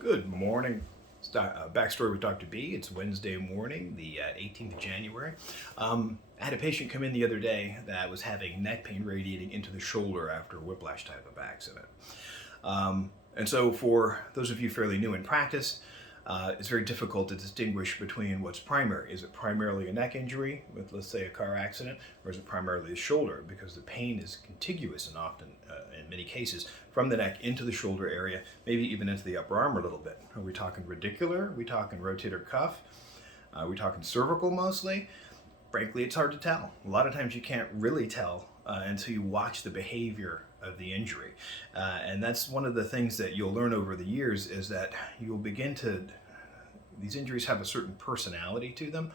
Good morning. Backstory with Dr. B. It's Wednesday morning, the 18th of January. I had a patient come in the other day that was having neck pain radiating into the shoulder after a whiplash type of accident. And so for those of you fairly new in practice, it's very difficult to distinguish between what's primary. Is it primarily a neck injury with, let's say, a car accident, or is it primarily a shoulder? Because the pain is contiguous and often, in many cases, from the neck into the shoulder area, maybe even into the upper arm a little bit. Are we talking radicular? Are we talking rotator cuff? Are we talking cervical mostly? Frankly, it's hard to tell. A lot of times you can't really tell until you watch the behavior of the injury. And that's one of the things that you'll learn over the years is that you'll begin to, these injuries have a certain personality to them.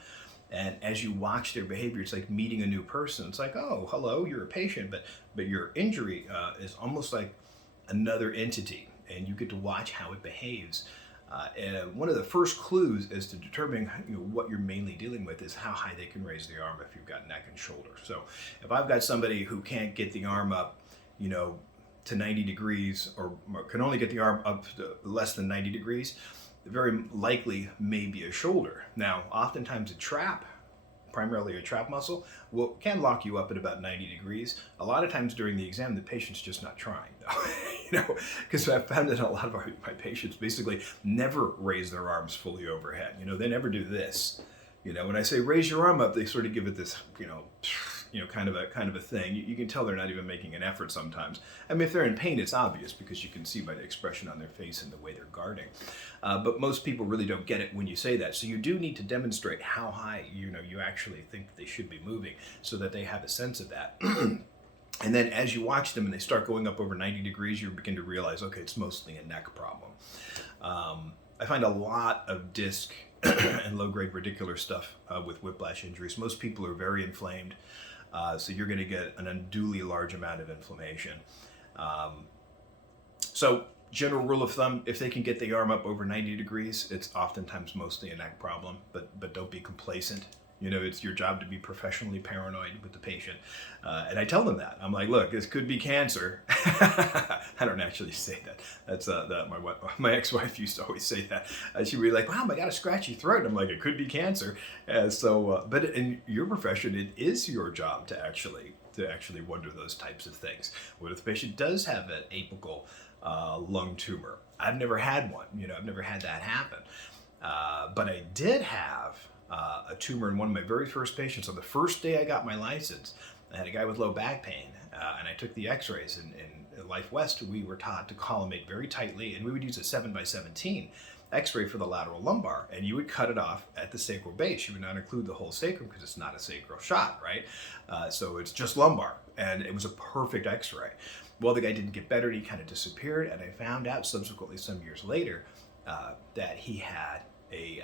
And as you watch their behavior, it's like meeting a new person. It's like, oh, hello, you're a patient, but your injury is almost like another entity, and you get to watch how it behaves. And one of the first clues is to determine what you're mainly dealing with is how high they can raise the arm if you've got neck and shoulder. So if I've got somebody who can't get the arm up, to 90 degrees or can only get the arm up to less than 90 degrees, very likely may be a shoulder. Now, oftentimes primarily a trap muscle, can lock you up at about 90 degrees. A lot of times during the exam, the patient's just not trying, because I've found that a lot of my patients basically never raise their arms fully overhead. They never do this. When I say raise your arm up, they sort of give it this, kind of a thing. You can tell they're not even making an effort sometimes. I mean, if they're in pain, it's obvious because you can see by the expression on their face and the way they're guarding. But most people really don't get it when you say that. So you do need to demonstrate how high you actually think they should be moving so that they have a sense of that. And then as you watch them and they start going up over 90 degrees, you begin to realize, okay, it's mostly a neck problem. I find a lot of disc and low-grade radicular stuff with whiplash injuries. Most people are very inflamed. So you're going to get an unduly large amount of inflammation. So general rule of thumb, if they can get the arm up over 90 degrees, it's oftentimes mostly a neck problem, but don't be complacent. It's your job to be professionally paranoid with the patient. And I tell them that. I'm like, look, this could be cancer. I don't actually say that. That's my ex-wife used to always say that. She'd be like, wow, I got a scratchy throat. And I'm like, it could be cancer. But in your profession, it is your job to actually wonder those types of things. What if the patient does have an apical lung tumor? I've never had one. I've never had that happen. But I did have a tumor in one of my very first patients. On the first day I got my license, I had a guy with low back pain, and I took the x-rays. In Life West, we were taught to collimate very tightly, and we would use a 7x17 x-ray for the lateral lumbar, and you would cut it off at the sacral base. You would not include the whole sacrum because it's not a sacral shot, right? So it's just lumbar, and it was a perfect x-ray. Well, the guy didn't get better, and he kind of disappeared, and I found out subsequently some years later that he had a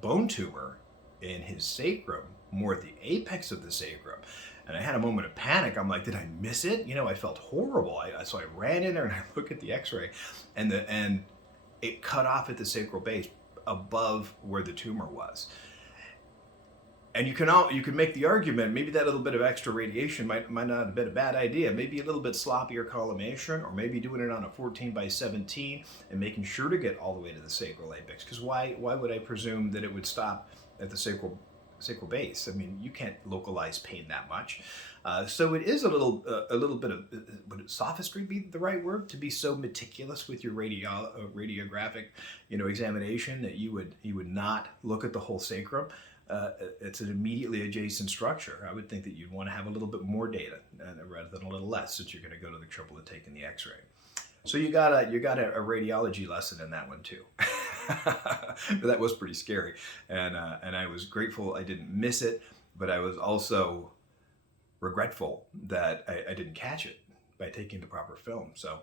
bone tumor in his sacrum, more at the apex of the sacrum. And I had a moment of panic. I'm like, did I miss it? I felt horrible. So I ran in there and I looked at the x-ray, and it cut off at the sacral base above where the tumor was. And you can make the argument, maybe that little bit of extra radiation might not have been a bad idea. Maybe a little bit sloppier collimation, or maybe doing it on a 14x17 and making sure to get all the way to the sacral apex. Because why would I presume that it would stop at the sacral base? I mean, you can't localize pain that much. So it is a little bit of, would sophistry be the right word? To be so meticulous with your radiographic, examination that you would not look at the whole sacrum. It's an immediately adjacent structure. I would think that you'd want to have a little bit more data rather than a little less, since you're going to go to the trouble of taking the x-ray. So you got a radiology lesson in that one too. But that was pretty scary, and I was grateful I didn't miss it, but I was also regretful that I didn't catch it by taking the proper film. So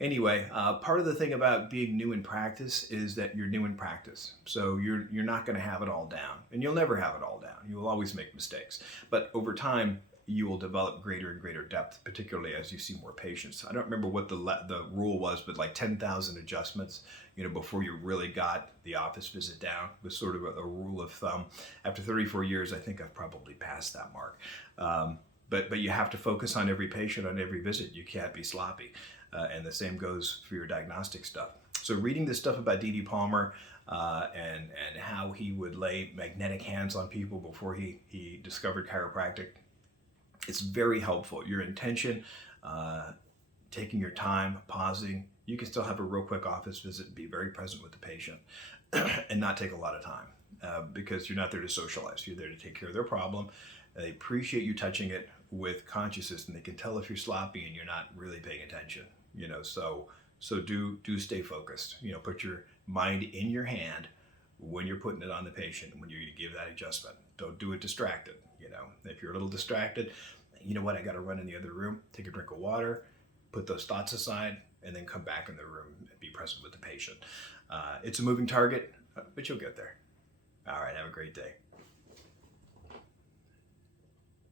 anyway, part of the thing about being new in practice is that you're new in practice. So you're not going to have it all down, and you'll never have it all down. You will always make mistakes, but over time you will develop greater and greater depth, particularly as you see more patients. I don't remember what the rule was, but like 10,000 adjustments, before you really got the office visit down was sort of a rule of thumb. After 34 years, I think I've probably passed that mark. But you have to focus on every patient on every visit. You can't be sloppy. And the same goes for your diagnostic stuff. So reading this stuff about D.D. Palmer and how he would lay magnetic hands on people before he discovered chiropractic, it's very helpful. Your intention, taking your time, pausing. You can still have a real quick office visit and be very present with the patient and not take a lot of time because you're not there to socialize. You're there to take care of their problem. They appreciate you touching it with consciousness, and they can tell if you're sloppy and you're not really paying attention. So do stay focused. Put your mind in your hand when you're putting it on the patient, when you're going to give that adjustment. Don't do it distracted. If you're a little distracted, you know what? I got to run in the other room, take a drink of water, put those thoughts aside, and then come back in the room and be present with the patient. It's a moving target, but you'll get there. All right, have a great day.